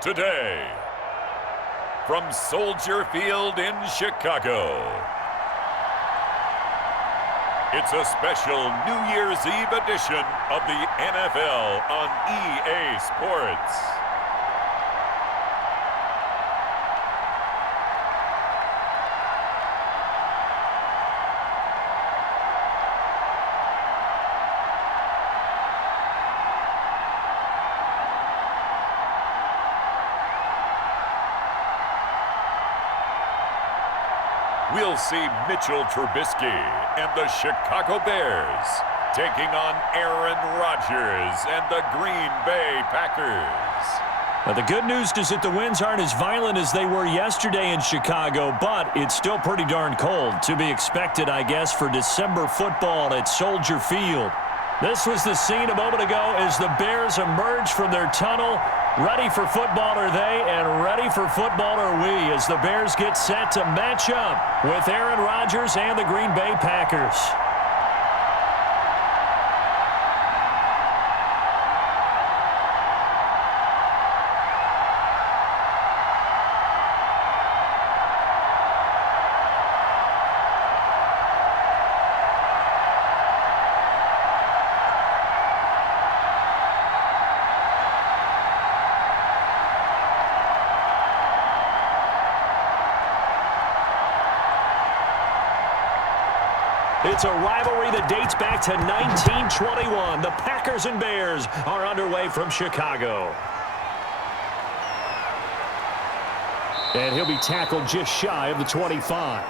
Today, from Soldier Field in Chicago, it's a special New Year's Eve edition of the NFL on EA Sports. We'll see Mitchell Trubisky and the Chicago Bears taking on Aaron Rodgers and the Green Bay Packers. Now, the good news is that the winds aren't as violent as they were yesterday in Chicago, but it's still pretty darn cold. To be expected, I guess, for December football at Soldier Field. This was the scene a moment ago as the Bears emerged from their tunnel. Ready for football are they, and ready for football are we as the Bears get set to match up with Aaron Rodgers and the Green Bay Packers. It's a rivalry that dates back to 1921. The Packers and Bears are underway from Chicago. And he'll be tackled just shy of the 25.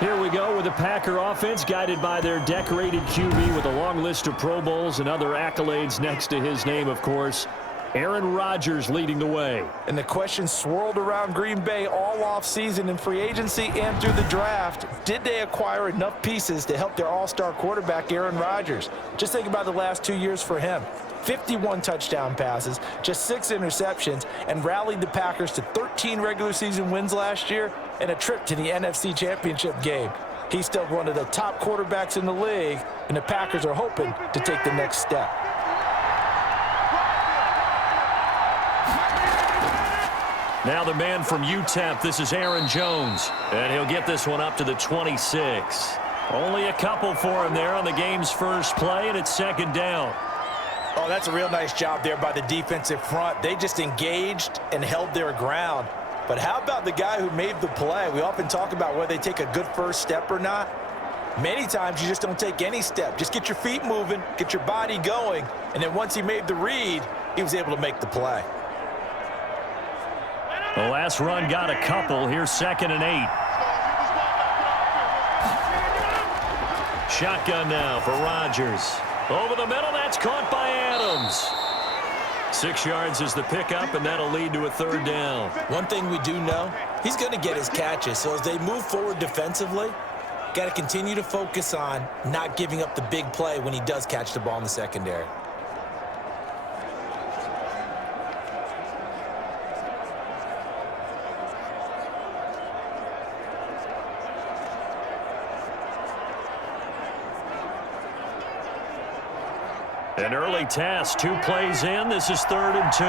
Here we go with the Packer offense, guided by their decorated QB with a long list of Pro Bowls and other accolades next to his name, of course. Aaron Rodgers leading the way. And the question swirled around Green Bay all offseason in free agency and through the draft. Did they acquire enough pieces to help their all-star quarterback, Aaron Rodgers? Just think about the last 2 years for him. 51 touchdown passes, just 6 interceptions, and rallied the Packers to 13 regular season wins last year and a trip to the NFC Championship game. He's still one of the top quarterbacks in the league, and the Packers are hoping to take the next step. Now the man from UTEP, this is Aaron Jones, and he'll get this one up to the 26. Only a couple for him there on the game's first play, and it's second down. Oh, that's a real nice job there by the defensive front. They just engaged and held their ground. But how about the guy who made the play? We often talk about whether they take a good first step or not. Many times you just don't take any step. Just get your feet moving, get your body going, and then once he made the read, he was able to make the play. The last run got a couple. Here's 2nd and 8. Shotgun now for Rodgers. Over the middle, that's caught by Adams. 6 yards is the pickup, and that'll lead to a third down. One thing we do know, he's going to get his catches. So as they move forward defensively, got to continue to focus on not giving up the big play when he does catch the ball in the secondary. An early test, 2 plays in. This is 3rd and 2.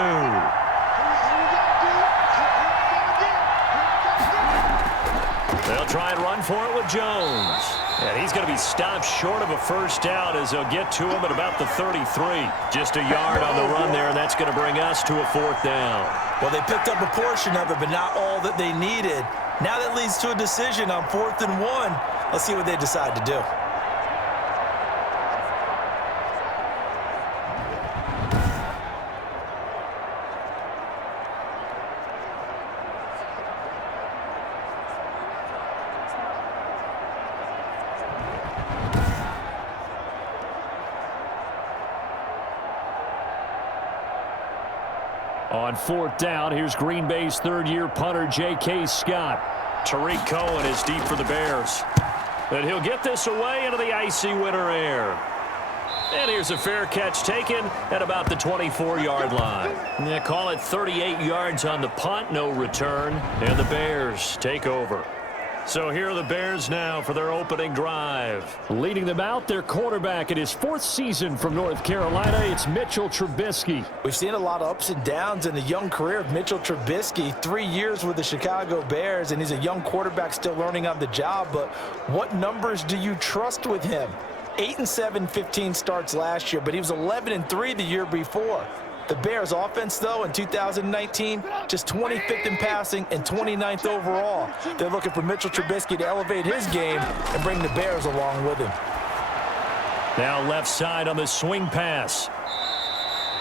They'll try and run for it with Jones. And he's going to be stopped short of a first down as they'll get to him at about the 33. Just a yard on the run there, and that's going to bring us to a 4th down. Well, they picked up a portion of it, but not all that they needed. Now that leads to a decision on 4th and 1. Let's see what they decide to do. On 4th down, here's Green Bay's 3rd-year punter, J.K. Scott. Tariq Cohen is deep for the Bears. And he'll get this away into the icy winter air. And here's a fair catch taken at about the 24-yard line. Yeah, call it 38 yards on the punt, no return. And the Bears take over. So here are the Bears now for their opening drive. Leading them out, their quarterback in his 4th season from North Carolina, it's Mitchell Trubisky. We've seen a lot of ups and downs in the young career of Mitchell Trubisky. 3 years with the Chicago Bears, and he's a young quarterback still learning on the job. But what numbers do you trust with him? 8-7, 15 starts last year, but he was 11-3 the year before. The Bears offense, though, in 2019, just 25th in passing and 29th overall. They're looking for Mitchell Trubisky to elevate his game and bring the Bears along with him. Now left side on the swing pass.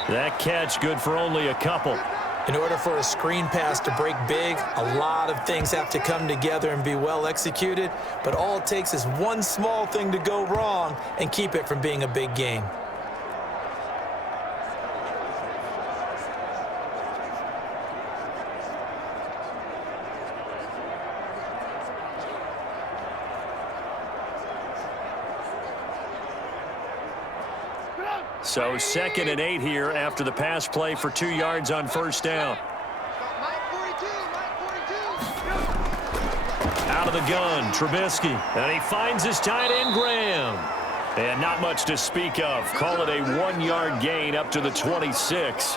That catch good for only a couple. In order for a screen pass to break big, a lot of things have to come together and be well executed, but all it takes is one small thing to go wrong and keep it from being a big game. So 2nd and 8 here after the pass play for 2 yards on first down. Out of the gun, Trubisky. And he finds his tight end, Graham. And not much to speak of. Call it a 1-yard gain up to the 26.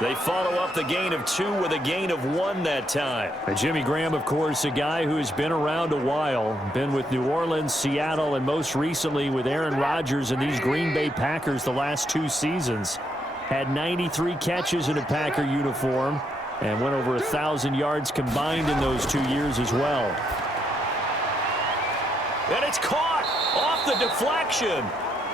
They follow up the gain of 2 with a gain of 1 that time. And Jimmy Graham, of course, a guy who has been around a while. Been with New Orleans, Seattle, and most recently with Aaron Rodgers and these Green Bay Packers the last 2 seasons. Had 93 catches in a Packer uniform and went over 1,000 yards combined in those 2 years as well. And it's caught off the deflection.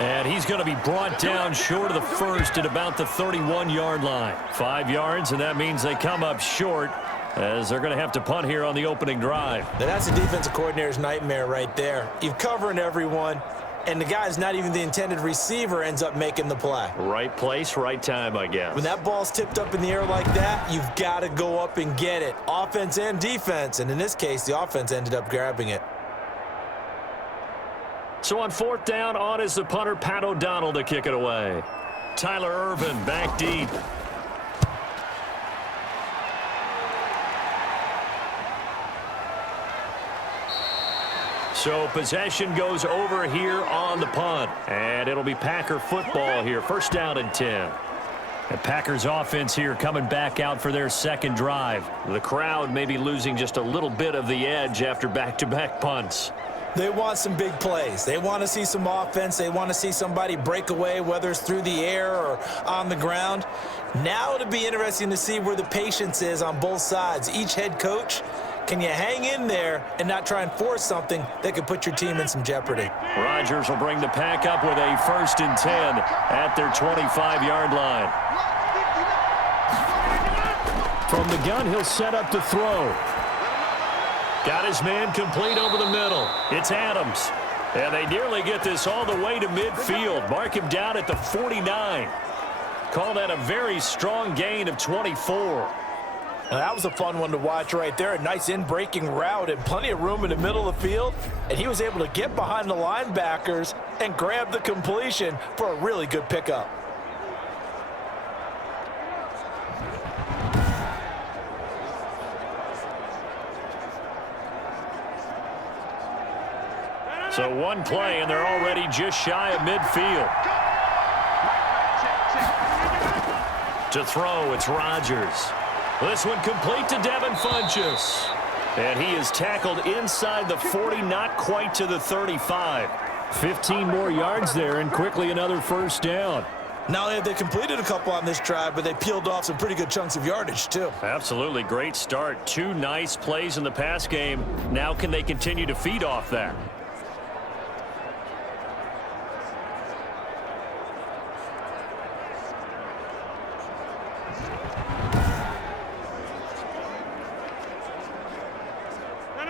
And he's going to be brought down short of the first at about the 31-yard line. 5 yards, and that means they come up short as they're going to have to punt here on the opening drive. Now that's a defensive coordinator's nightmare right there. You're covering everyone, and the guy's not even the intended receiver ends up making the play. Right place, right time, I guess. When that ball's tipped up in the air like that, you've got to go up and get it. Offense and defense, and in this case, the offense ended up grabbing it. So on 4th down, on is the punter, Pat O'Donnell, to kick it away. Tyler Ervin back deep. So possession goes over here on the punt. And it'll be Packer football here. 1st down and 10. The Packers offense here coming back out for their 2nd drive. The crowd may be losing just a little bit of the edge after back-to-back punts. They want some big plays. They want to see some offense. They want to see somebody break away, whether it's through the air or on the ground. Now it'll be interesting to see where the patience is on both sides. Each head coach, can you hang in there and not try and force something that could put your team in some jeopardy? Rodgers will bring the Pack up with a 1st and 10 at their 25-yard line. From the gun, he'll set up to throw. Got his man complete over the middle. It's Adams. And they nearly get this all the way to midfield. Mark him down at the 49. Call that a very strong gain of 24. Now, that was a fun one to watch right there. A nice in-breaking route and plenty of room in the middle of the field. And he was able to get behind the linebackers and grab the completion for a really good pickup. So one play, and they're already just shy of midfield. To throw, it's Rodgers. This one complete to Devin Funchess. And he is tackled inside the 40, not quite to the 35. 15 more yards there, and quickly another 1st down. Not only have they completed a couple on this drive, but they peeled off some pretty good chunks of yardage, too. Absolutely. Great start. 2 nice plays in the pass game. Now can they continue to feed off that?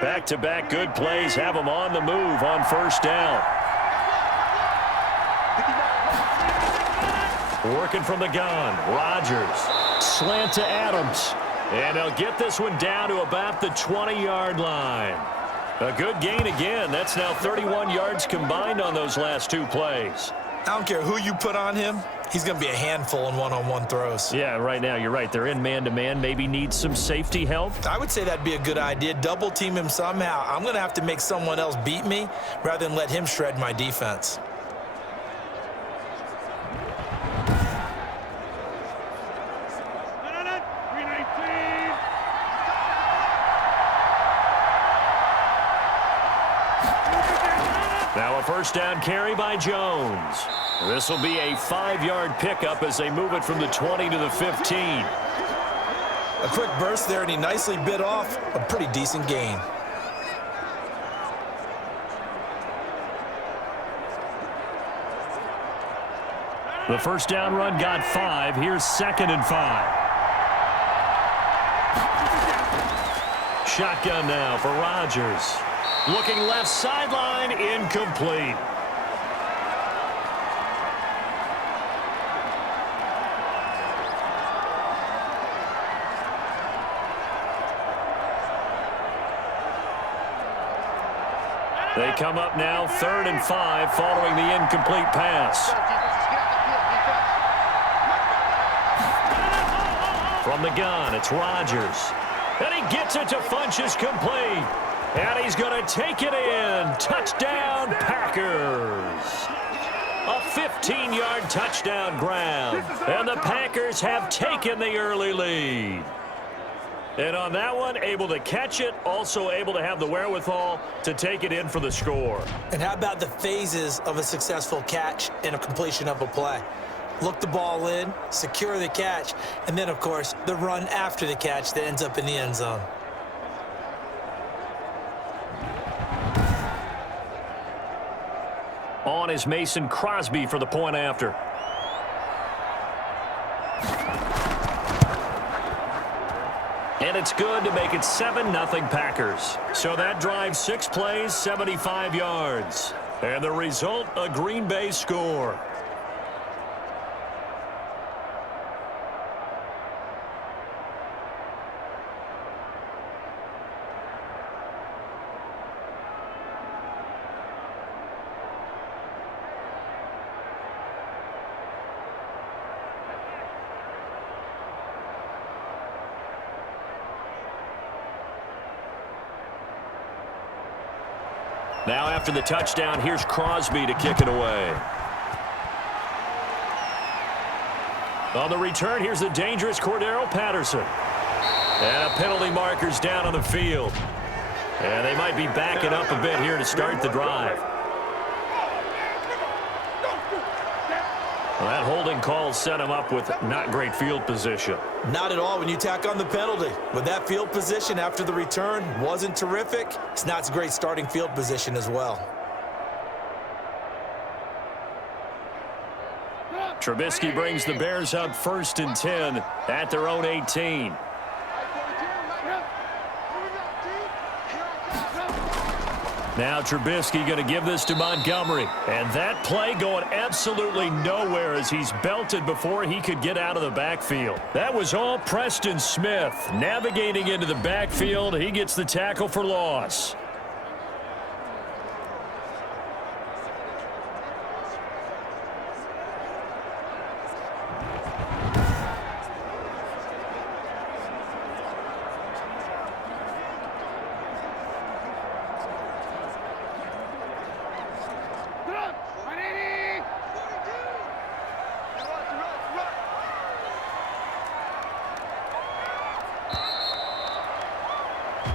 Back-to-back good plays have them on the move on 1st down. Working from the gun, Rodgers. Slant to Adams. And they'll get this one down to about the 20-yard line. A good gain again. That's now 31 yards combined on those last 2 plays. I don't care who you put on him. He's going to be a handful in one-on-one throws. Yeah, right now you're right. They're in man-to-man. Maybe needs some safety help. I would say that'd be a good idea. Double team him somehow. I'm going to have to make someone else beat me rather than let him shred my defense. Now a first down carry by Jones. This will be a 5-yard pickup as they move it from the 20 to the 15. A quick burst there, and he nicely bit off a pretty decent gain. The first down run got 5. Here's 2nd and 5. Shotgun now for Rodgers. Looking left sideline, incomplete. They come up now 3rd and 5 following the incomplete pass. From the gun, it's Rodgers. And he gets it to Funchess complete. And he's going to take it in. Touchdown, Packers. A 15-yard touchdown grab. And the Packers have taken the early lead. And on that one, able to catch it, also able to have the wherewithal to take it in for the score. And how about the phases of a successful catch and a completion of a play? Look the ball in, secure the catch, and then, of course, the run after the catch that ends up in the end zone. On is Mason Crosby for the point after. And it's good to make it 7-0 Packers. So that drive 6 plays, 75 yards. And the result, a Green Bay score. Now after the touchdown, here's Crosby to kick it away. On the return, here's the dangerous Cordero Patterson. And a penalty marker's down on the field. And they might be backing up a bit here to start the drive. Well, that holding call set him up with not great field position. Not at all when you tack on the penalty. With that field position after the return wasn't terrific. It's not a great starting field position as well. Trubisky brings the Bears up 1st and 10 at their own 18. Now Trubisky going to give this to Montgomery. And that play going absolutely nowhere as he's belted before he could get out of the backfield. That was all Preston Smith. Navigating into the backfield, he gets the tackle for loss.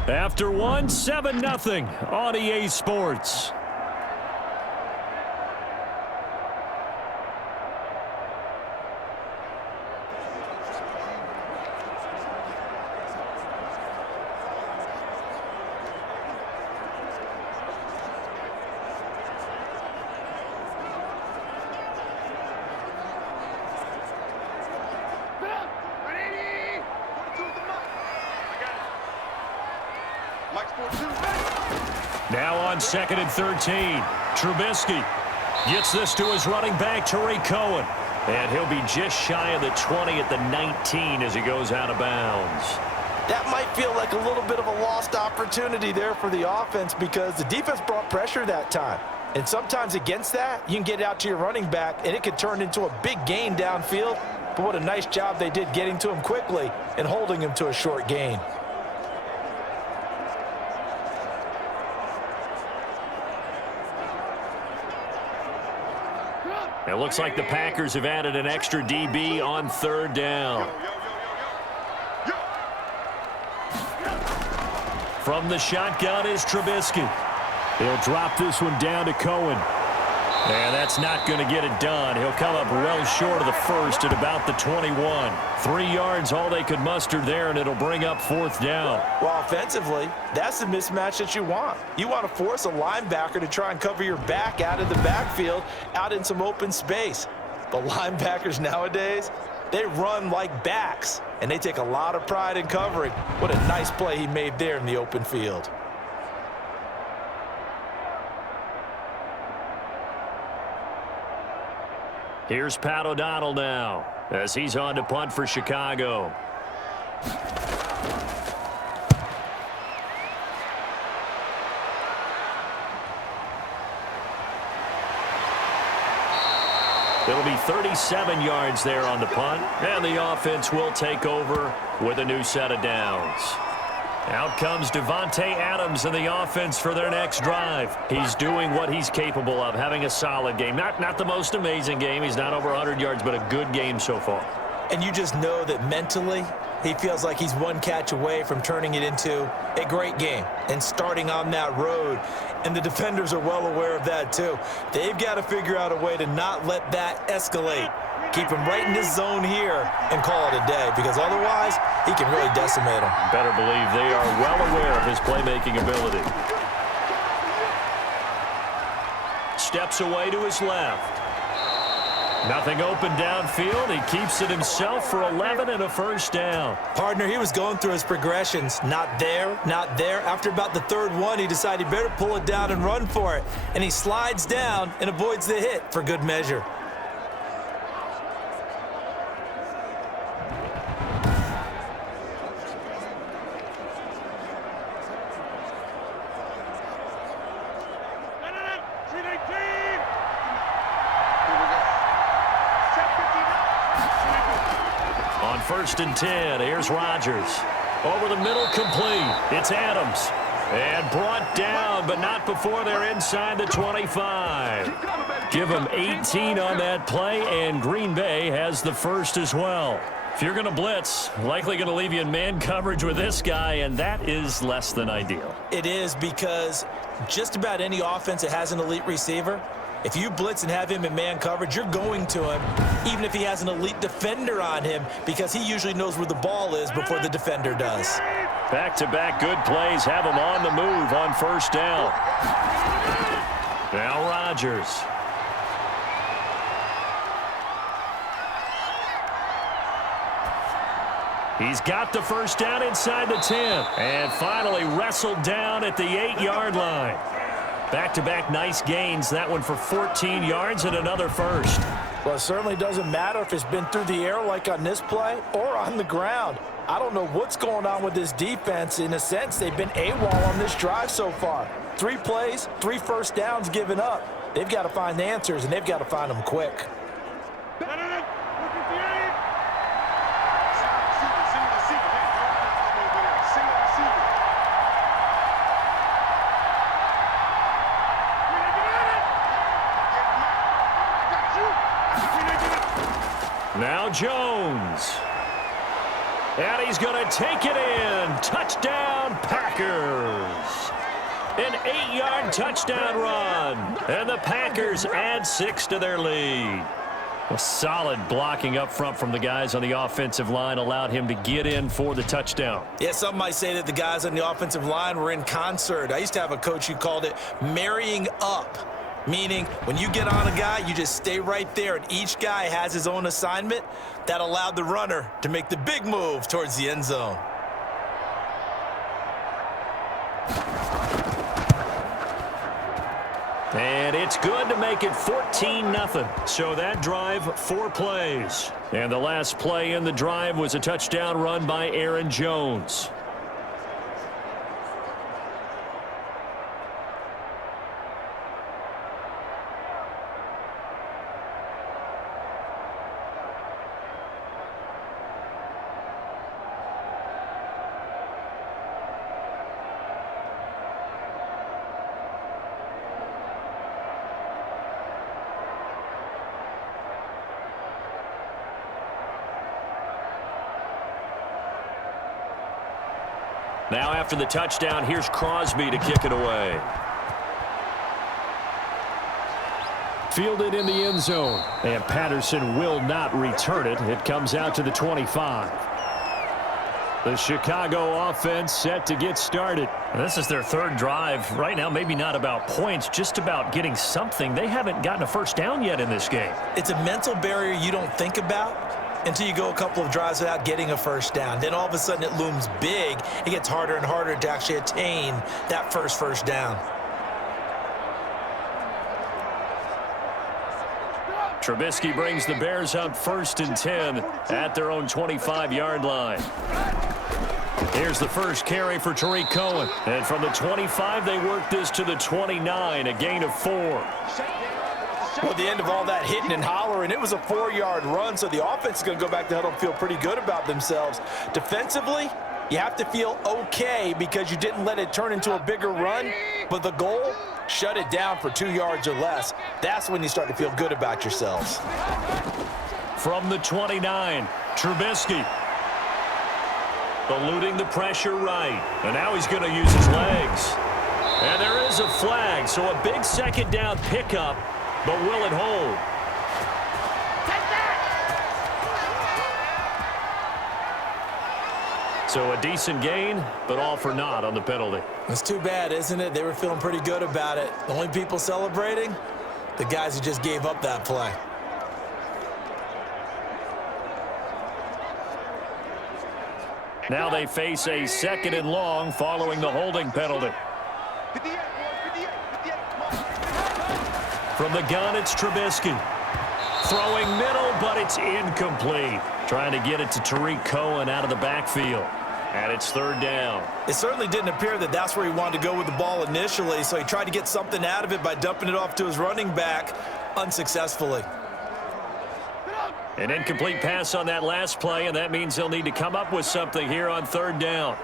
After one, 7-0 on EA Sports. Now on 2nd and 13. Trubisky gets this to his running back, Tariq Cohen. And he'll be just shy of the 20 at the 19 as he goes out of bounds. That might feel like a little bit of a lost opportunity there for the offense because the defense brought pressure that time. And sometimes against that, you can get out to your running back, and it could turn into a big gain downfield. But what a nice job they did getting to him quickly and holding him to a short gain. It looks like the Packers have added an extra DB on third down. From the shotgun is Trubisky. He'll drop this one down to Cohen. And that's not going to get it done. He'll come up well short of the first at about the 21. 3 yards, all they could muster there, and it'll bring up fourth down. Well, offensively, that's the mismatch that you want. You want to force a linebacker to try and cover your back out of the backfield, out in some open space. But linebackers nowadays, they run like backs, and they take a lot of pride in covering. What a nice play he made there in the open field. Here's Pat O'Donnell now as he's on to punt for Chicago. It'll be 37 yards there on the punt, and the offense will take over with a new set of downs. Out comes Davante Adams in the offense for their next drive. He's doing what he's capable of, having a solid game. Not the most amazing game. He's not over 100 yards, but a good game so far. And you just know that mentally, he feels like he's one catch away from turning it into a great game and starting on that road. And the defenders are well aware of that, too. They've got to figure out a way to not let that escalate. Keep him right in this zone here and call it a day, because otherwise he can really decimate him. Better believe they are well aware of his playmaking ability. Steps away to his left. Nothing open downfield. He keeps it himself for 11 and a first down. Partner, he was going through his progressions. Not there, not there. After about the third one, he decided he better pull it down and run for it. And he slides down and avoids the hit for good measure. First and 10. Here's Rodgers. Over the middle, complete. It's Adams. And brought down, but not before they're inside the 25. Give them 18 on that play, and Green Bay has the first as well. If you're going to blitz, likely going to leave you in man coverage with this guy, and that is less than ideal. It is, because just about any offense that has an elite receiver, if you blitz and have him in man coverage, you're going to him, even if he has an elite defender on him, because he usually knows where the ball is before the defender does. Back-to-back good plays have him on the move on first down. Now Rodgers. He's got the first down inside the 10, and finally wrestled down at the 8-yard line. Back-to-back nice gains, that one for 14 yards and another first. Well, it certainly doesn't matter if it's been through the air like on this play or on the ground. I don't know what's going on with this defense. In a sense, they've been AWOL on this drive so far. 3 plays, 3 first downs given up. They've got to find the answers, and they've got to find them quick. Now Jones. And he's going to take it in. Touchdown, Packers. An 8-yard touchdown run. And the Packers add 6 to their lead. A solid blocking up front from the guys on the offensive line allowed him to get in for the touchdown. Yeah, some might say that the guys on the offensive line were in concert. I used to have a coach who called it marrying up. Meaning, when you get on a guy, you just stay right there, and each guy has his own assignment. That allowed the runner to make the big move towards the end zone. And it's good to make it 14-0. So that drive, 4 plays. And the last play in the drive was a touchdown run by Aaron Jones. Now after the touchdown, here's Crosby to kick it away. Fielded in the end zone, and Patterson will not return it. It comes out to the 25. The Chicago offense set to get started. This is their third drive. Right now, maybe not about points, just about getting something. They haven't gotten a first down yet in this game. It's a mental barrier you don't think about until you go a couple of drives without getting a first down. Then all of a sudden it looms big. It gets harder and harder to actually attain that first down. Trubisky brings the Bears up 1st and 10 at their own 25-yard line. Here's the first carry for Tariq Cohen. And from the 25, they work this to the 29, a gain of 4. Well, at the end of all that hitting and hollering, it was a 4-yard run, so the offense is going to go back to huddle and feel pretty good about themselves. Defensively, you have to feel okay because you didn't let it turn into a bigger run, but the goal, shut it down for 2 yards or less. That's when you start to feel good about yourselves. From the 29, Trubisky. Eluding the pressure right. And now he's going to use his legs. And there is a flag, so a big second down pickup, but will it hold? So a decent gain, but all for naught on the penalty. It's too bad, isn't it? They were feeling pretty good about it. The only people celebrating, the guys who just gave up that play. Now they face a 2nd and long following the holding penalty. From the gun, it's Trubisky. Throwing middle, but it's incomplete. Trying to get it to Tariq Cohen out of the backfield. And it's 3rd down. It certainly didn't appear that that's where he wanted to go with the ball initially, so he tried to get something out of it by dumping it off to his running back unsuccessfully. An incomplete pass on that last play, and that means they'll need to come up with something here on 3rd down.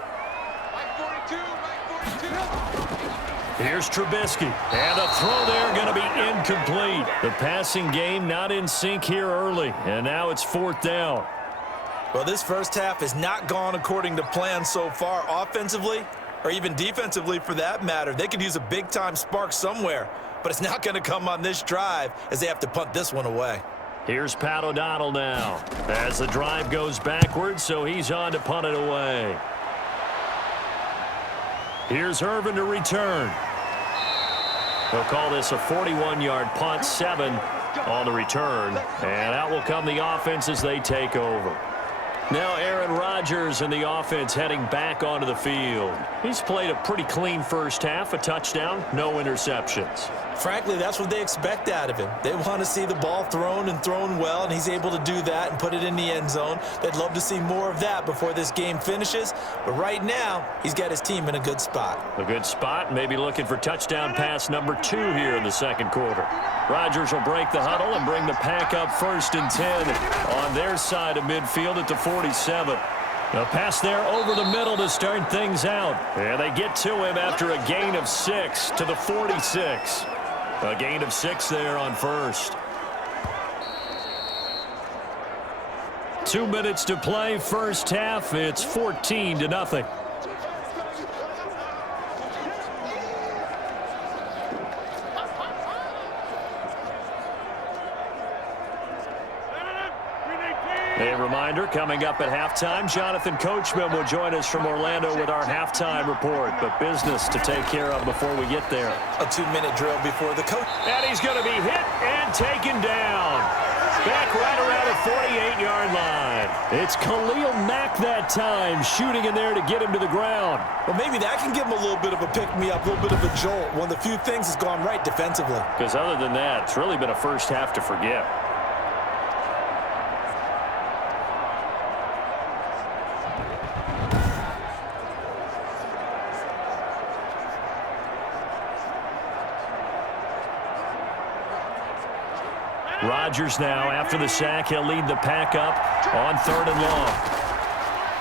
Here's Trubisky, and a throw there going to be incomplete. The passing game not in sync here early, and now it's 4th down. Well, this first half has not gone according to plan so far offensively, or even defensively for that matter. They could use a big-time spark somewhere, but it's not going to come on this drive as they have to punt this one away. Here's Pat O'Donnell now as the drive goes backwards, so he's on to punt it away. Here's Irvin to return. They'll call this a 41-yard punt, 7 on the return. And out will come the offense as they take over. Now Aaron Rodgers and the offense heading back onto the field. He's played a pretty clean first half, a touchdown, no interceptions. Frankly, that's what they expect out of him. They want to see the ball thrown and thrown well, and he's able to do that and put it in the end zone. They'd love to see more of that before this game finishes, but right now, he's got his team in a good spot. A good spot, maybe looking for touchdown pass number 2 here in the 2nd quarter. Rodgers will break the huddle and bring the pack up 1st and 10 on their side of midfield at the 47. A pass there over the middle to start things out. And they get to him after a gain of 6 to the 46. A gain of 6 there on 1st. 2 minutes to play, first half. It's 14-0. A reminder, coming up at halftime, Jonathan Coachman will join us from Orlando with our halftime report. But business to take care of before we get there. A 2-minute drill before the coach. And he's going to be hit and taken down. Back right around the 48-yard line. It's Khalil Mack that time, shooting in there to get him to the ground. Well, maybe that can give him a little bit of a pick-me-up, a little bit of a jolt. One of the few things that's gone right defensively. Because other than that, it's really been a first half to forget. Rodgers now, after the sack, he'll lead the pack up on 3rd and long.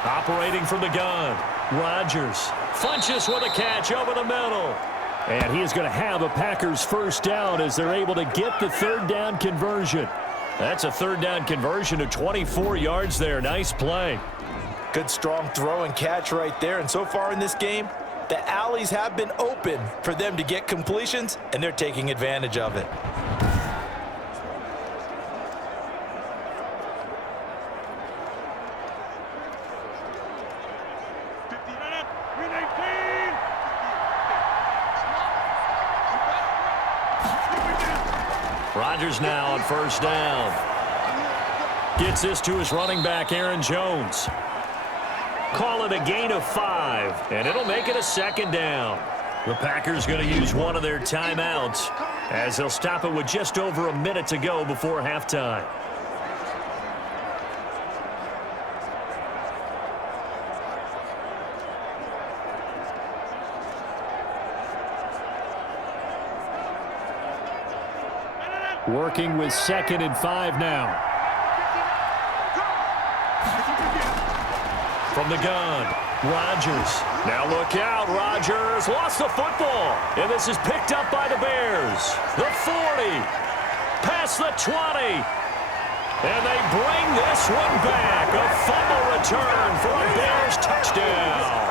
Operating from the gun, Rodgers. Funches with a catch over the middle. And he is going to have a Packers first down as they're able to get the 3rd down conversion. That's a 3rd down conversion of 24 yards there. Nice play. Good strong throw and catch right there. And so far in this game, the alleys have been open for them to get completions, and they're taking advantage of it. Rodgers now on first down. Gets this to his running back, Aaron Jones. Call it a gain of 5, and it'll make it a second down. The Packers going to use one of their timeouts as they'll stop it with just over a minute to go before halftime. Working with 2nd and 5 now. From the gun, Rodgers. Now look out, Rodgers lost the football. And this is picked up by the Bears. The 40, past the 20. And they bring this one back. A fumble return for a Bears touchdown.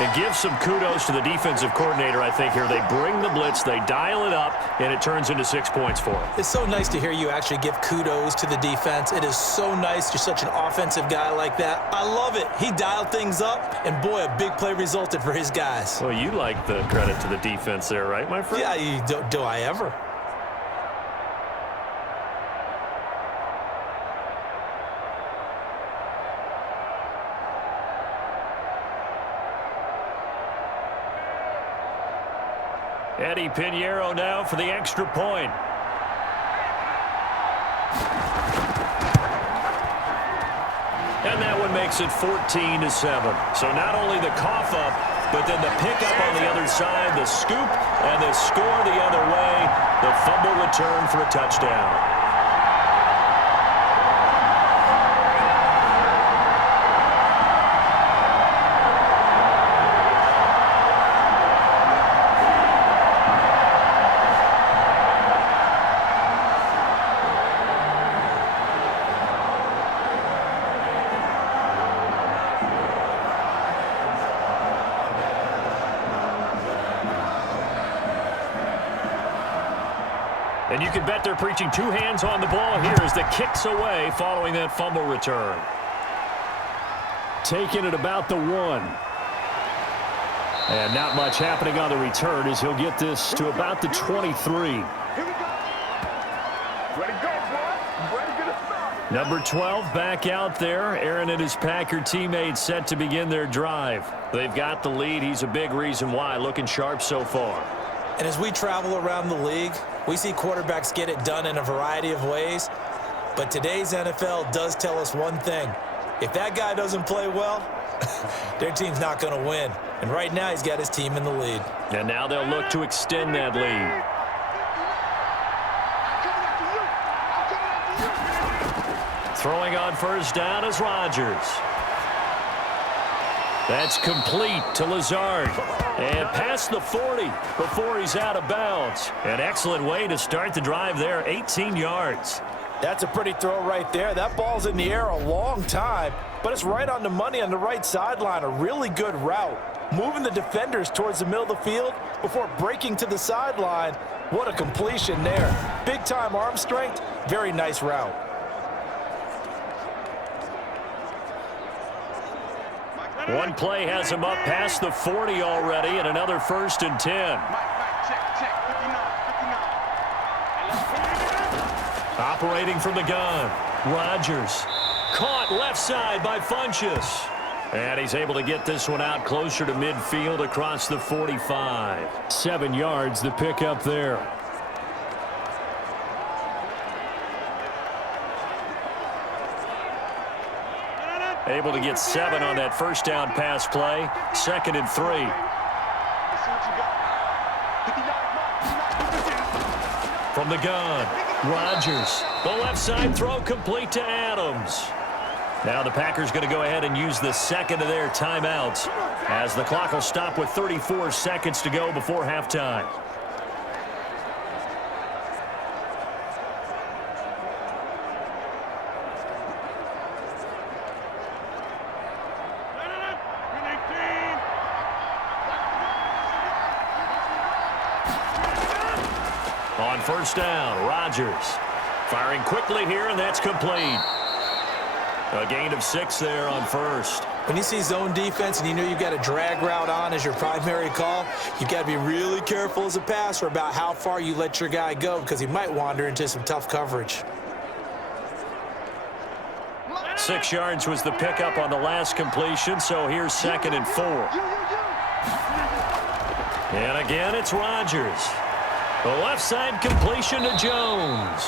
It gives some kudos to the defensive coordinator, I think, here. They bring the blitz, they dial it up, and it turns into 6 points for them. It's so nice to hear you actually give kudos to the defense. It is so nice. You're such an offensive guy like that. I love it. He dialed things up, and boy, a big play resulted for his guys. Well, you like the credit to the defense there, right, my friend? Yeah, do I ever? Eddie Pinheiro now for the extra point. And that one makes it 14-7. So not only the cough up, but then the pickup on the other side, the scoop, and the score the other way. The fumble return for a touchdown. And you can bet they're preaching 2 hands on the ball here as the kick's away following that fumble return. Taking it about the 1. And not much happening on the return as he'll get this to about the 23. Here we go. Ready to go, boy. Ready to get a start. Number 12 back out there. Aaron and his Packer teammates set to begin their drive. They've got the lead. He's a big reason why. Looking sharp so far. And as we travel around the league, we see quarterbacks get it done in a variety of ways. But today's NFL does tell us one thing. If that guy doesn't play well, their team's not going to win. And right now, he's got his team in the lead. And now they'll look to extend that lead. Throwing on first down is Rodgers. That's complete to Lazard. And past the 40 before he's out of bounds. An excellent way to start the drive there, 18 yards. That's a pretty throw right there. That ball's in the air a long time, but it's right on the money on the right sideline. A really good route. Moving the defenders towards the middle of the field before breaking to the sideline. What a completion there. Big-time arm strength. Very nice route. One play has him up past the 40 already, and another 1st and 10. Operating from the gun, Rodgers. Caught left side by Funchess. And he's able to get this one out closer to midfield across the 45. 7 yards, the pickup there. Able to get 7 on that first down pass play. 2nd and 3. From the gun, Rodgers. The left side throw complete to Adams. Now the Packers going to go ahead and use the 2nd of their timeouts as the clock will stop with 34 seconds to go before halftime. first down. Rodgers firing quickly here, and that's complete. A gain of 6 there on first. When you see zone defense and you know you've got a drag route on as your primary call, you've got to be really careful as a passer about how far you let your guy go because he might wander into some tough coverage. 6 yards was the pickup on the last completion, so here's 2nd and 4. And again, it's Rodgers. The left side completion to Jones.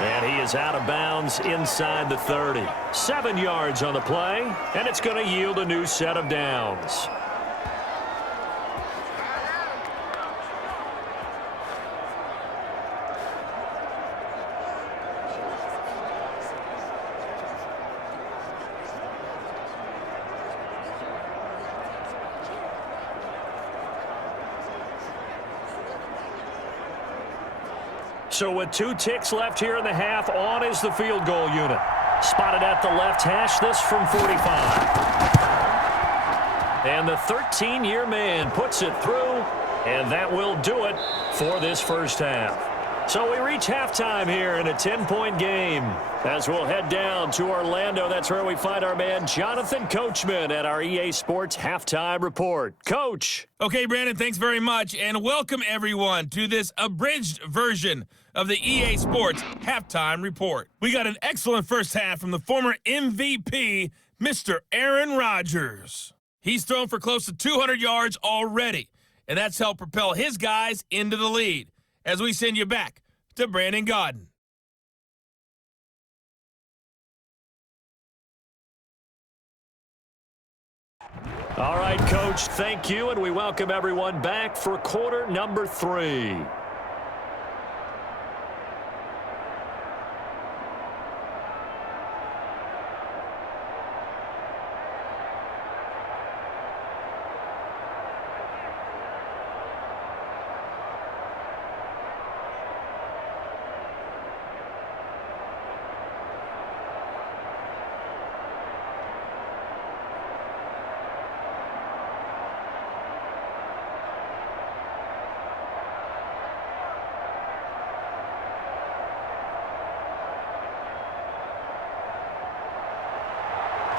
And he is out of bounds inside the 30. 7 yards on the play, and it's going to yield a new set of downs. So with 2 ticks left here in the half, on is the field goal unit. Spotted at the left hash, this from 45. And the 13-year man puts it through, and that will do it for this first half. So we reach halftime here in a 10-point game. As we'll head down to Orlando, that's where we find our man Jonathan Coachman at our EA Sports Halftime Report. Coach. Okay, Brandon, thanks very much, and welcome everyone to this abridged version of the EA Sports Halftime Report. We got an excellent first half from the former MVP, Mr. Aaron Rodgers. He's thrown for close to 200 yards already, and that's helped propel his guys into the lead. As we send you back to Brandon Gaudin. All right, Coach, thank you, and we welcome everyone back for quarter number 3.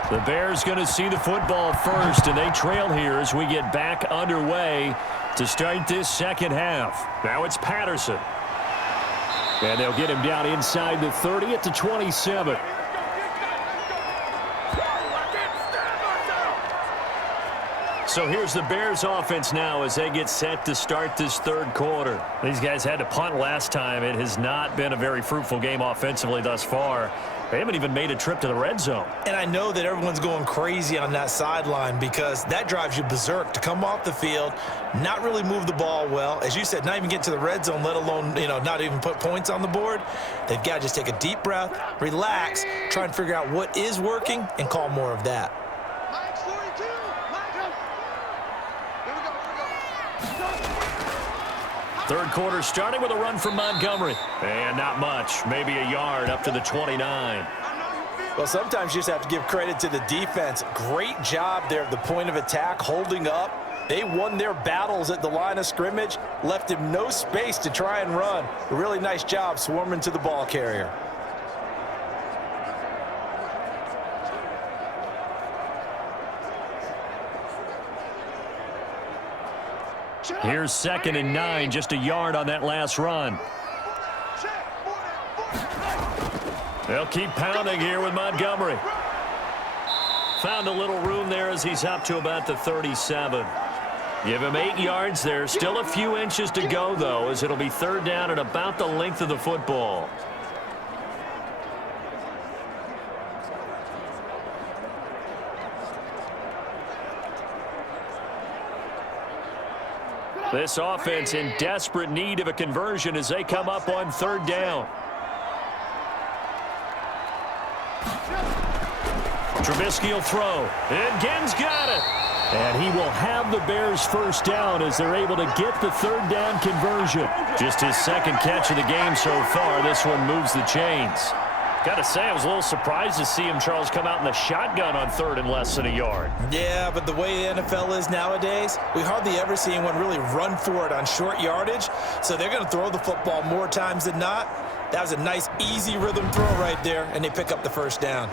The Bears going to see the football first, and they trail here as we get back underway to start this second half. Now it's Patterson. And they'll get him down inside the 30 at the 27. So here's the Bears offense now as they get set to start this third quarter. These guys had to punt last time. It has not been a very fruitful game offensively thus far. They haven't even made a trip to the red zone. And I know that everyone's going crazy on that sideline because that drives you berserk to come off the field, not really move the ball well. As you said, not even get to the red zone, let alone, not even put points on the board. They've got to just take a deep breath, relax, try and figure out what is working, and call more of that. Third quarter starting with a run from Montgomery. And not much, maybe a yard up to the 29. Well, sometimes you just have to give credit to the defense. Great job there at the point of attack, holding up. They won their battles at the line of scrimmage, left him no space to try and run. A really nice job swarming to the ball carrier. Here's 2nd and 9, just a yard on that last run. They'll keep pounding here with Montgomery. Found a little room there as he's up to about the 37. Give him 8 yards there. Still a few inches to go, though, as it'll be third down at about the length of the football. This offense in desperate need of a conversion as they come up on third down. Trubisky will throw. And Ginn's got it. And he will have the Bears first down as they're able to get the third down conversion. Just his second catch of the game so far. This one moves the chains. Got to say, I was a little surprised to see him, Charles, come out in the shotgun on third and less than a yard. Yeah, but the way the NFL is nowadays, we hardly ever see anyone really run for it on short yardage. So they're going to throw the football more times than not. That was a nice, easy rhythm throw right there, and they pick up the first down.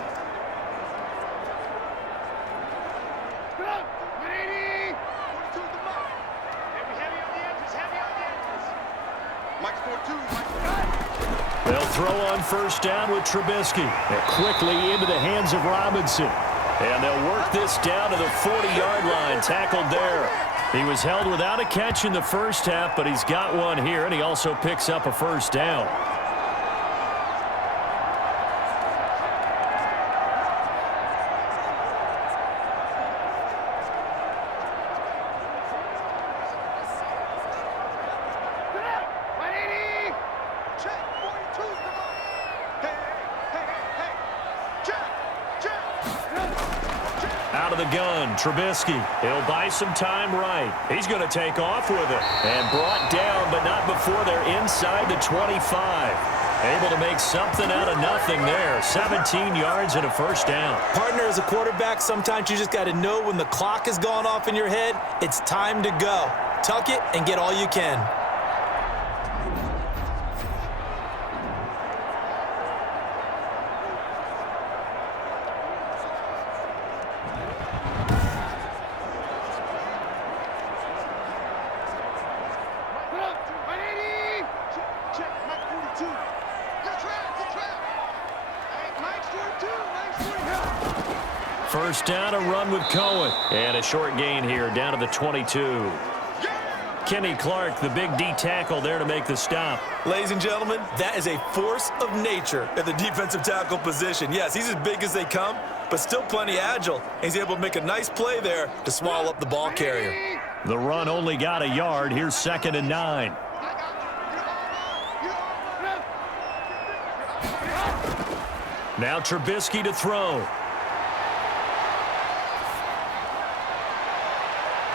They'll throw on first down with Trubisky. And quickly into the hands of Robinson. And they'll work this down to the 40-yard line, tackled there. He was held without a catch in the first half, but he's got one here, and he also picks up a first down. Out of the gun, Trubisky. He'll buy some time right. He's going to take off with it. And brought down, but not before they're inside the 25. Able to make something out of nothing there. 17 yards and a first down. Partner, as a quarterback, sometimes you just got to know when the clock has gone off in your head, it's time to go. Tuck it and get all you can. First down, a run with Cohen. And a short gain here, down to the 22. Kenny Clark, the big D tackle there to make the stop. Ladies and gentlemen, that is a force of nature at the defensive tackle position. Yes, he's as big as they come, but still plenty agile. And he's able to make a nice play there to swallow up the ball carrier. The run only got a yard. Here's 2nd and 9. Now Trubisky to throw.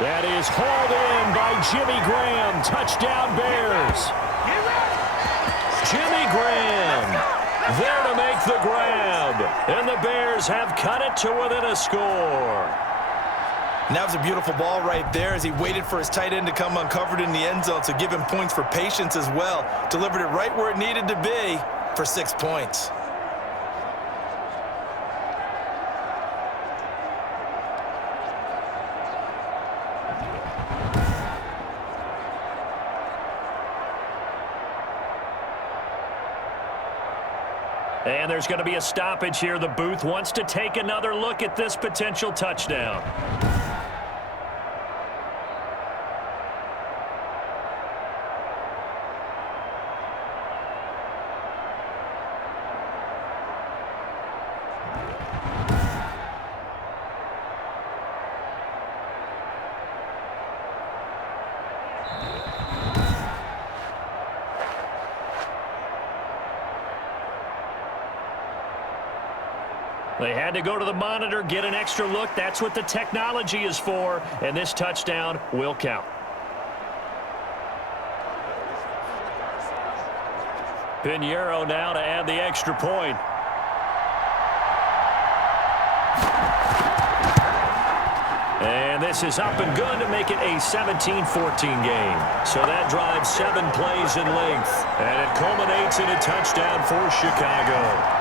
That is hauled in by Jimmy Graham. Touchdown, Bears. Jimmy Graham there to make the grab. And the Bears have cut it to within a score. And that was a beautiful ball right there as he waited for his tight end to come uncovered in the end zone, so give him points for patience as well. Delivered it right where it needed to be for 6 points. And there's going to be a stoppage here. The booth wants to take another look at this potential touchdown. They had to go to the monitor, get an extra look. That's what the technology is for, and this touchdown will count. Pinheiro now to add the extra point. And this is up and good to make it a 17-14 game. So that drives 7 plays in length, and it culminates in a touchdown for Chicago.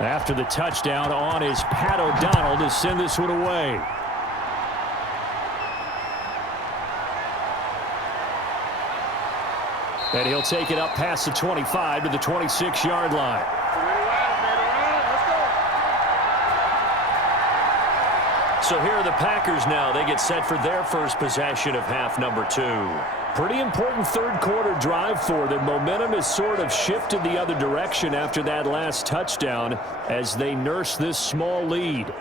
After the touchdown on is Pat O'Donnell to send this one away. And he'll take it up past the 25 to the 26-yard line. So here are the Packers now. They get set for their first possession of half number 2. Pretty important third quarter drive for them. Momentum has sort of shifted the other direction after that last touchdown as they nurse this small lead.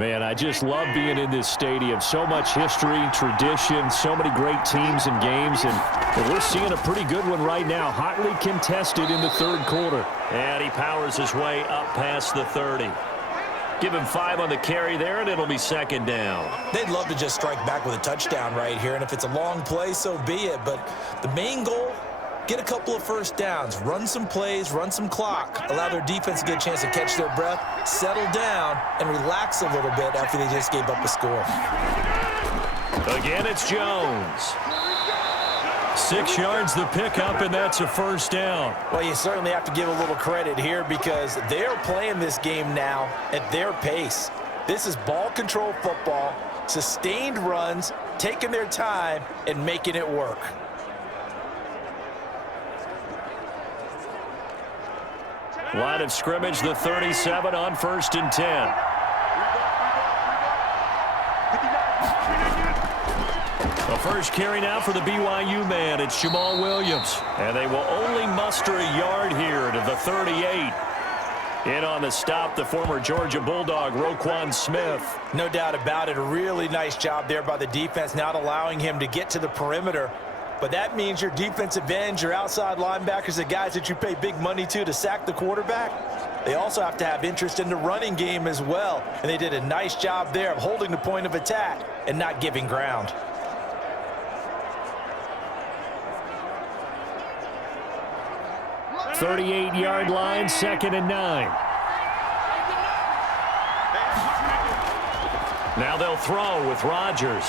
Man, I just love being in this stadium. So much history, tradition, so many great teams and games, and we're seeing a pretty good one right now. Hotly contested in the third quarter. And he powers his way up past the 30. Give him 5 on the carry there, and it'll be second down. They'd love to just strike back with a touchdown right here, and if it's a long play, so be it. But the main goal, get a couple of first downs, run some plays, run some clock, allow their defense to get a chance to catch their breath, settle down, and relax a little bit after they just gave up a score. Again, it's Jones. 6 yards the pickup, and that's a first down. Well, you certainly have to give a little credit here because they're playing this game now at their pace. This is ball control football, sustained runs, taking their time, and making it work. Line of scrimmage, the 37 on 1st and 10. The first carry now for the BYU man. It's Jamal Williams. And they will only muster a yard here to the 38. In on the stop, the former Georgia Bulldog, Roquan Smith. No doubt about it. A really nice job there by the defense, not allowing him to get to the perimeter. But that means your defensive ends, your outside linebackers, the guys that you pay big money to sack the quarterback, they also have to have interest in the running game as well. And they did a nice job there of holding the point of attack and not giving ground. .38-yard line, 2nd and 9. Now they'll throw with Rodgers.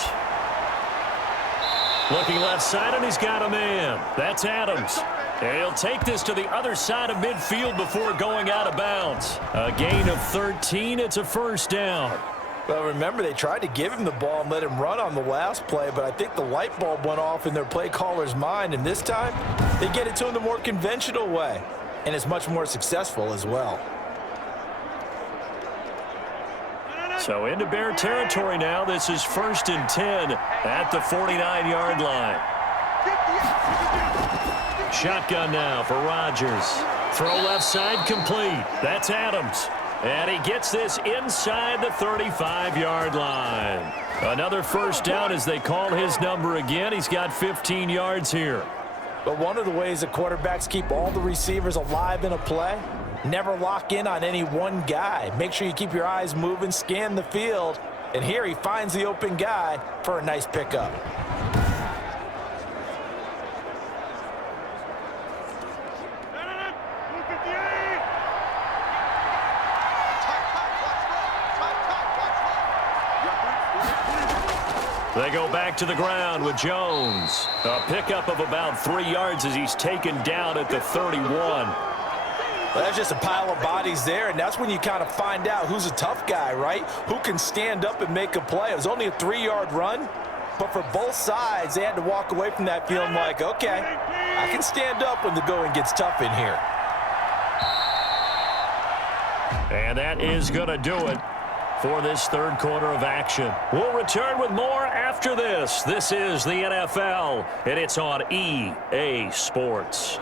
Looking left side, and he's got a man. That's Adams. And he'll take this to the other side of midfield before going out of bounds. A gain of 13. It's a first down. Well, remember, they tried to give him the ball and let him run on the last play, but I think the light bulb went off in their play caller's mind, and this time they get it to him the more conventional way, and it's much more successful as well. So into Bear territory now. This is 1st and 10 at the 49-yard line. Shotgun now for Rodgers. Throw left side complete. That's Adams. And he gets this inside the 35-yard line. Another first down as they call his number again. He's got 15 yards here. But one of the ways that quarterbacks keep all the receivers alive in a play, never lock in on any one guy. Make sure you keep your eyes moving, scan the field. And here he finds the open guy for a nice pickup. They go back to the ground with Jones. A pickup of about 3 yards as he's taken down at the 31. Well, that's just a pile of bodies there, and that's when you kind of find out who's a tough guy, right? Who can stand up and make a play. It was only a 3-yard run, but for both sides, they had to walk away from that feeling like, okay, I can stand up when the going gets tough in here. And that is going to do it for this third quarter of action. We'll return with more after this. This is the NFL, and it's on EA Sports.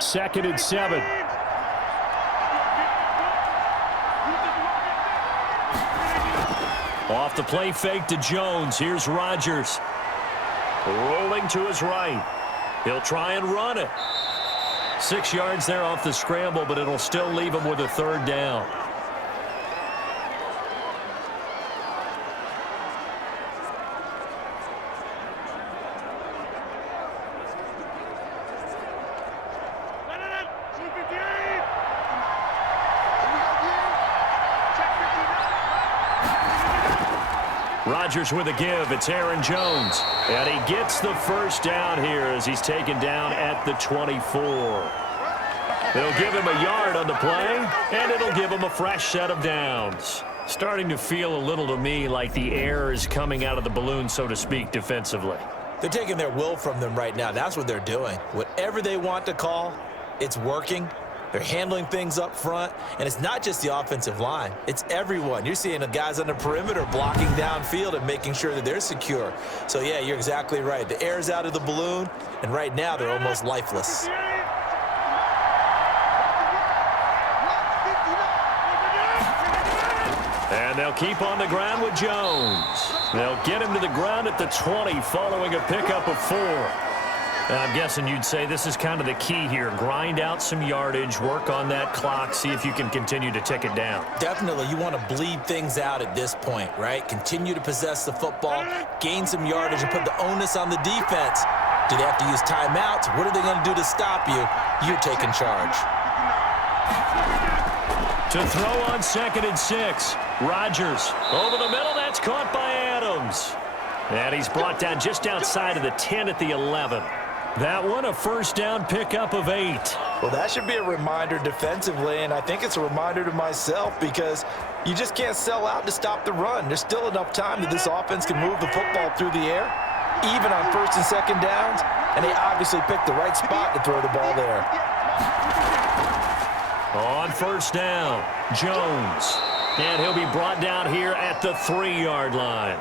Second and 7. Off the play fake to Jones. Here's Rodgers. Rolling to his right. He'll try and run it. 6 yards there off the scramble, but it'll still leave him with a third down. Rodgers with a give. It's Aaron Jones. And he gets the first down here as he's taken down at the 24. They'll give him a yard on the play, and it'll give him a fresh set of downs. Starting to feel a little to me like the air is coming out of the balloon, so to speak, defensively. They're taking their will from them right now. That's what they're doing. Whatever they want to call, it's working. They're handling things up front, and it's not just the offensive line. It's everyone. You're seeing the guys on the perimeter blocking downfield and making sure that they're secure. So, yeah, you're exactly right. The air's out of the balloon, and right now they're almost lifeless. And they'll keep on the ground with Jones. They'll get him to the ground at the 20 following a pickup of 4. I'm guessing you'd say this is kind of the key here. Grind out some yardage, work on that clock, see if you can continue to tick it down. Definitely. You want to bleed things out at this point, right? Continue to possess the football, gain some yardage, and put the onus on the defense. Do they have to use timeouts? What are they going to do to stop you? You're taking charge. To throw on 2nd and 6. Rodgers over the middle. That's caught by Adams. And he's brought down just outside of the 10 at the 11. That one a first down pickup of 8. Well, that should be a reminder defensively, and I think it's a reminder to myself because you just can't sell out to stop the run. There's still enough time that this offense can move the football through the air, even on 1st and 2nd downs, and they obviously picked the right spot to throw the ball there. On 1st down, Jones. And he'll be brought down here at the 3-yard line.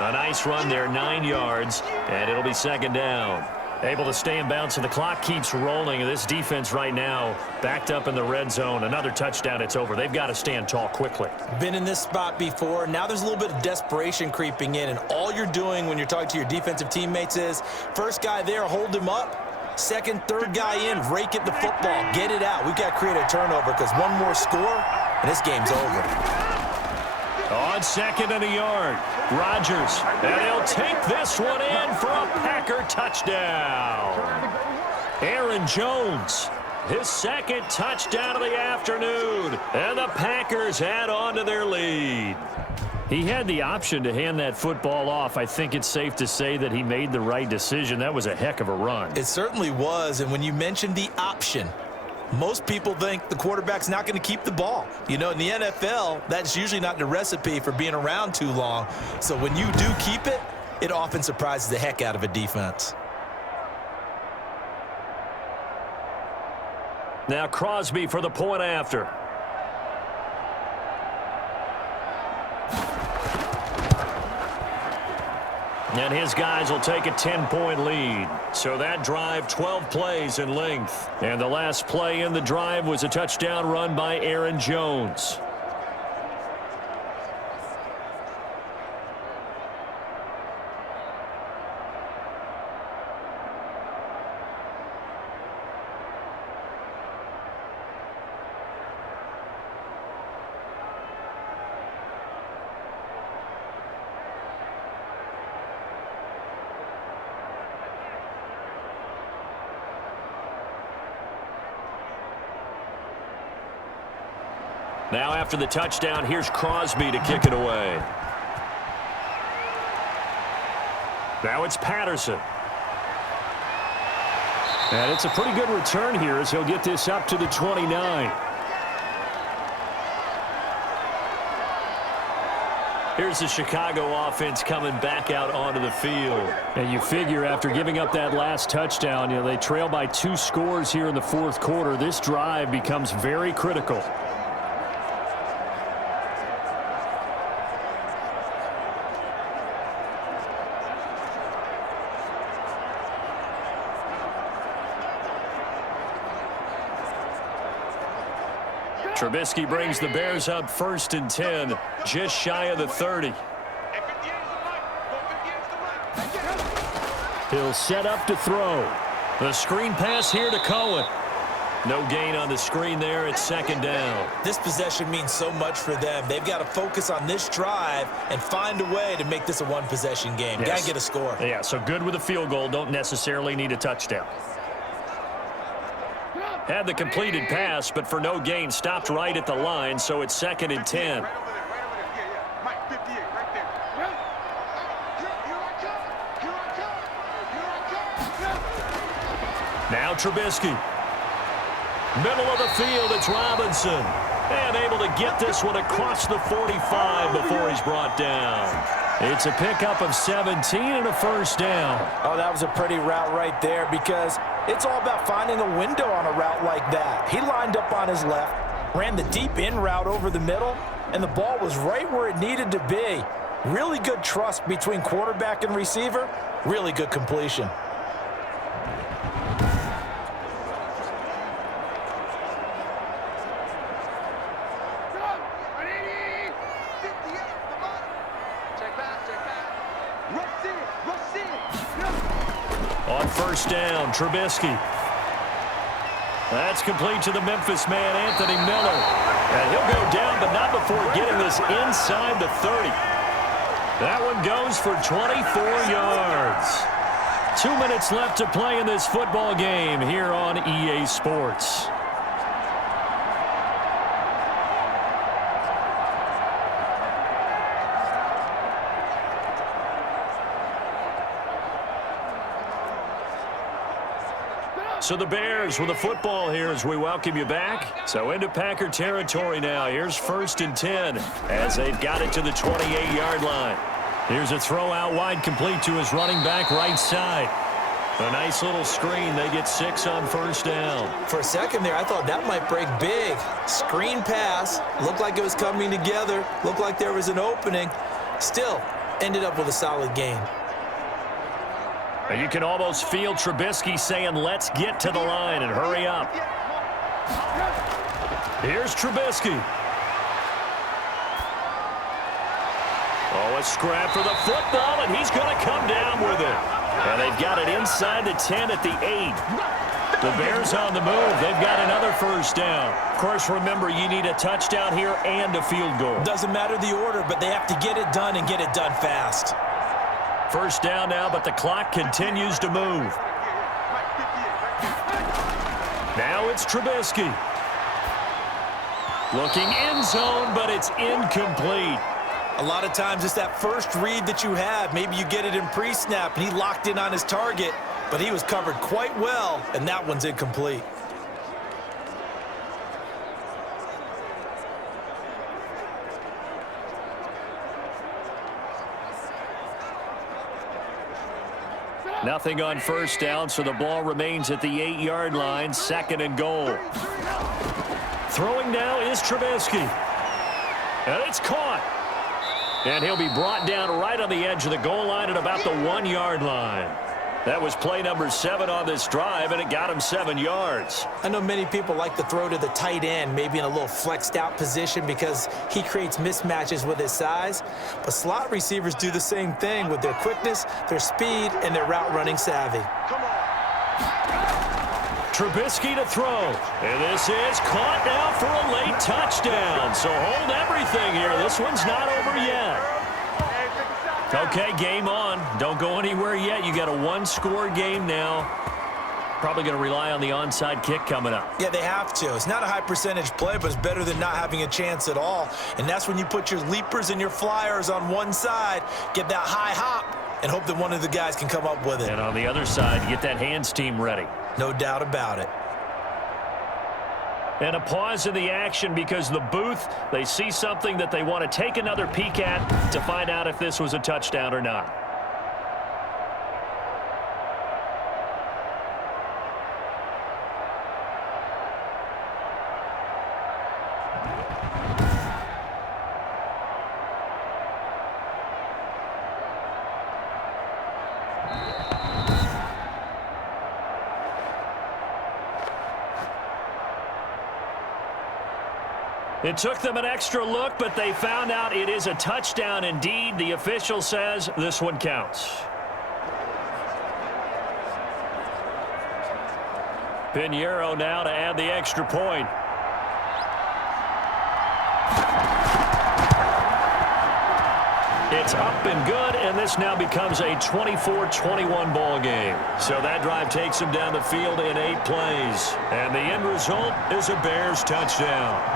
A nice run there, 9 yards, and it'll be 2nd down. Able to stay in bounds, so the clock keeps rolling. And this defense right now backed up in the red zone. Another touchdown, it's over. They've got to stand tall quickly. Been in this spot before. Now there's a little bit of desperation creeping in, and all you're doing when you're talking to your defensive teammates is first guy there, hold him up. 2nd, 3rd guy in, rake at the football. Get it out. We've got to create a turnover because one more score, and this game's over. On 2nd and a yard, Rodgers, and he'll take this one in for a Packer touchdown. Aaron Jones, his 2nd touchdown of the afternoon, and the Packers add on to their lead. He had the option to hand that football off. I think it's safe to say that he made the right decision. That was a heck of a run. It certainly was, and when you mentioned the option, most people think the quarterback's not going to keep the ball. You know, in the NFL, that's usually not the recipe for being around too long. So when you do keep it, it often surprises the heck out of a defense. Now Crosby for the point after. And his guys will take a 10-point lead. So that drive, 12 plays in length. And the last play in the drive was a touchdown run by Aaron Jones. Now after the touchdown, here's Crosby to kick it away. Now it's Patterson. And it's a pretty good return here as he'll get this up to the 29. Here's the Chicago offense coming back out onto the field. And you figure after giving up that last touchdown, they trail by 2 scores here in the 4th quarter. This drive becomes very critical. Trubisky brings the Bears up 1st and 10, just shy of the 30. He'll set up to throw. The screen pass here to Cohen. No gain on the screen there. It's 2nd down. This possession means so much for them. They've got to focus on this drive and find a way to make this a one-possession game. Yes. Got to get a score. Yeah, so good with a field goal. Don't necessarily need a touchdown. Had the completed pass, but for no gain, stopped right at the line, so it's 2nd and 10. Now Trubisky. Middle of the field, it's Robinson. And able to get this one across the 45 before he's brought down. It's a pickup of 17 and a first down. Oh, that was a pretty route right there because it's all about finding a window on a route like that. He lined up on his left, ran the deep in route over the middle, and the ball was right where it needed to be. Really good trust between quarterback and receiver. Really good completion. On first down, Trubisky. That's complete to the Memphis man, Anthony Miller. And he'll go down, but not before getting this inside the 30. That one goes for 24 yards. 2 minutes left to play in this football game here on EA Sports. So the Bears with the football here as we welcome you back. So into Packer territory now. Here's 1st and 10 as they've got it to the 28-yard line. Here's a throw out wide complete to his running back right side. A nice little screen. They get 6 on first down. For a second there, I thought that might break big. Screen pass. Looked like it was coming together. Looked like there was an opening. Still ended up with a solid gain. And you can almost feel Trubisky saying, let's get to the line and hurry up. Here's Trubisky. Oh, a scrap for the football, and he's going to come down with it. And they've got it inside the 10 at the 8. The Bears on the move. They've got another first down. Of course, remember, you need a touchdown here and a field goal. Doesn't matter the order, but they have to get it done and get it done fast. First down now, but the clock continues to move. Now it's Trubisky. Looking end zone, but it's incomplete. A lot of times it's that first read that you have. Maybe you get it in pre-snap, and he locked in on his target, but he was covered quite well, and that one's incomplete. Nothing on first down, so the ball remains at the 8-yard line, 2nd and goal. Throwing now is Trubisky. And it's caught. And he'll be brought down right on the edge of the goal line at about the 1-yard line. That was play number 7 on this drive, and it got him 7 yards. I know many people like to throw to the tight end, maybe in a little flexed out position because he creates mismatches with his size. But slot receivers do the same thing with their quickness, their speed, and their route running savvy. Trubisky to throw. And this is caught now for a late touchdown. So hold everything here. This one's not over yet. Okay, game on. Don't go anywhere yet. You got a 1-score game now. Probably going to rely on the onside kick coming up. Yeah, they have to. It's not a high percentage play, but it's better than not having a chance at all. And that's when you put your leapers and your flyers on one side, get that high hop, and hope that one of the guys can come up with it. And on the other side, get that hands team ready. No doubt about it. And a pause in the action because the booth, they see something that they want to take another peek at to find out if this was a touchdown or not. It took them an extra look, but they found out it is a touchdown indeed. The official says this one counts. Pinheiro now to add the extra point. It's up and good, and this now becomes a 24-21 ball game. So that drive takes them down the field in 8 plays. And the end result is a Bears touchdown.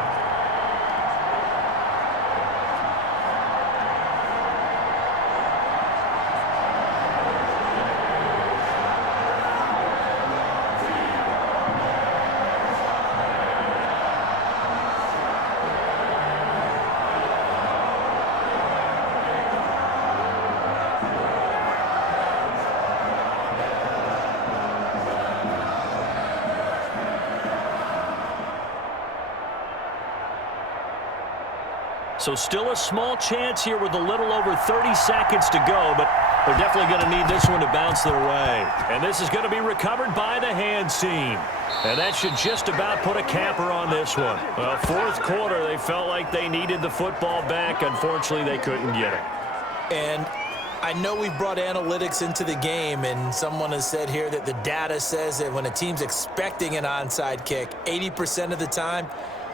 So still a small chance here with a little over 30 seconds to go, but they're definitely going to need this one to bounce their way. And this is going to be recovered by the hands team. And that should just about put a capper on this one. Well, fourth quarter, they felt like they needed the football back. Unfortunately, they couldn't get it. And I know we've brought analytics into the game, and someone has said here that the data says that when a team's expecting an onside kick, 80% of the time,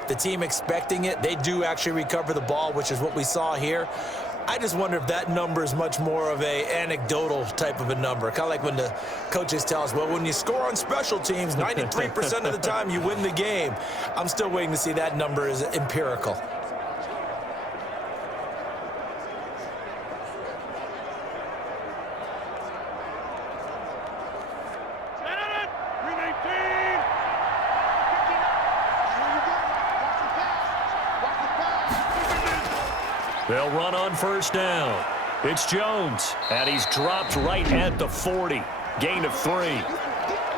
the team expecting it, they do actually recover the ball, which is what we saw here. I just wonder if that number is much more of a anecdotal type of a number. Kind of like when the coaches tell us, well, when you score on special teams, 93% of the time you win the game. I'm still waiting to see that number is empirical. They'll run on first down. It's Jones, and he's dropped right at the 40. Gain of 3.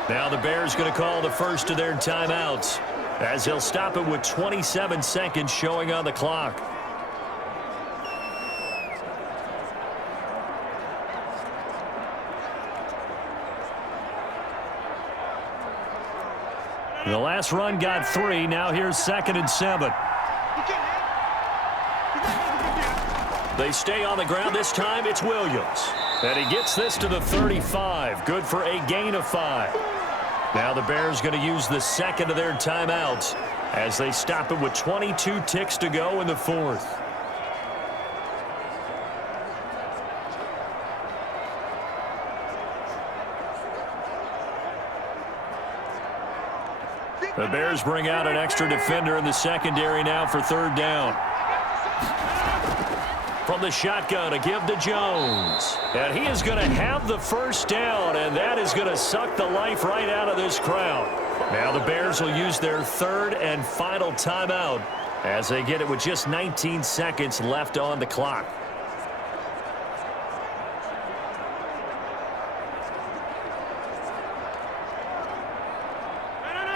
Now the Bears going to call the first of their timeouts as they'll stop it with 27 seconds showing on the clock. The last run got 3. Now here's 2nd and 7. They stay on the ground. This time it's Williams. And he gets this to the 35. Good for a gain of 5. Now the Bears going to use the second of their timeouts as they stop it with 22 ticks to go in the fourth. The Bears bring out an extra defender in the secondary now for third down. From the shotgun, a give to Jones. And he is going to have the first down, and that is going to suck the life right out of this crowd. Now the Bears will use their third and final timeout as they get it with just 19 seconds left on the clock.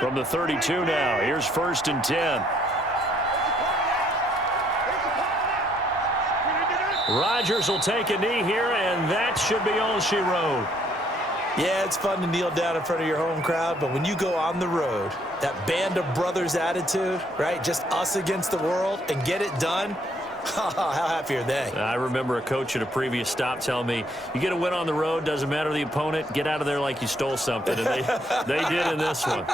From the 32 now, here's 1st and 10. Rodgers will take a knee here, and that should be all she wrote. Yeah, it's fun to kneel down in front of your home crowd, but when you go on the road, that band of brothers attitude, right, just us against the world, and get it done, how happy are they? I remember a coach at a previous stop telling me, you get a win on the road, doesn't matter the opponent, get out of there like you stole something, and they did in this one.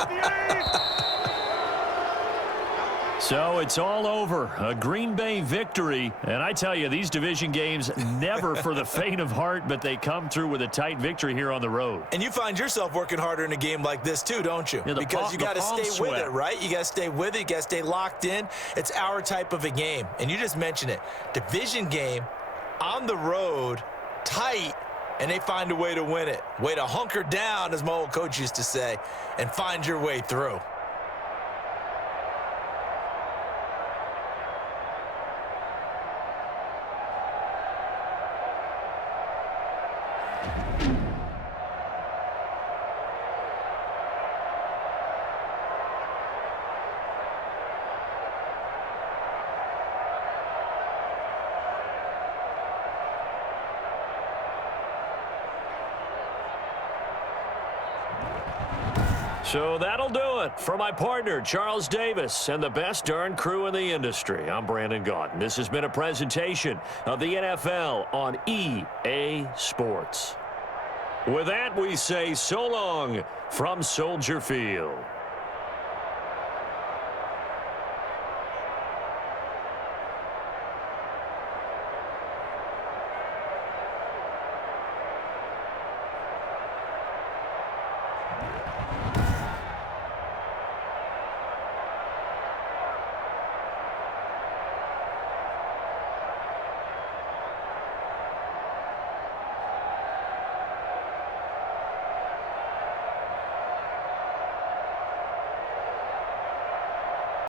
So it's all over. A Green Bay victory. And I tell you, these division games never for the faint of heart, but they come through with a tight victory here on the road. And you find yourself working harder in a game like this too, don't you? Yeah, because you got to stay with it, right? You got to stay with it. You got to stay locked in. It's our type of a game. And you just mentioned it. Division game, on the road, tight, and they find a way to win it. Way to hunker down, as my old coach used to say, and find your way through. So that'll do it for my partner, Charles Davis, and the best darn crew in the industry. I'm Brandon Gaudin. This has been a presentation of the NFL on EA Sports. With that, we say so long from Soldier Field.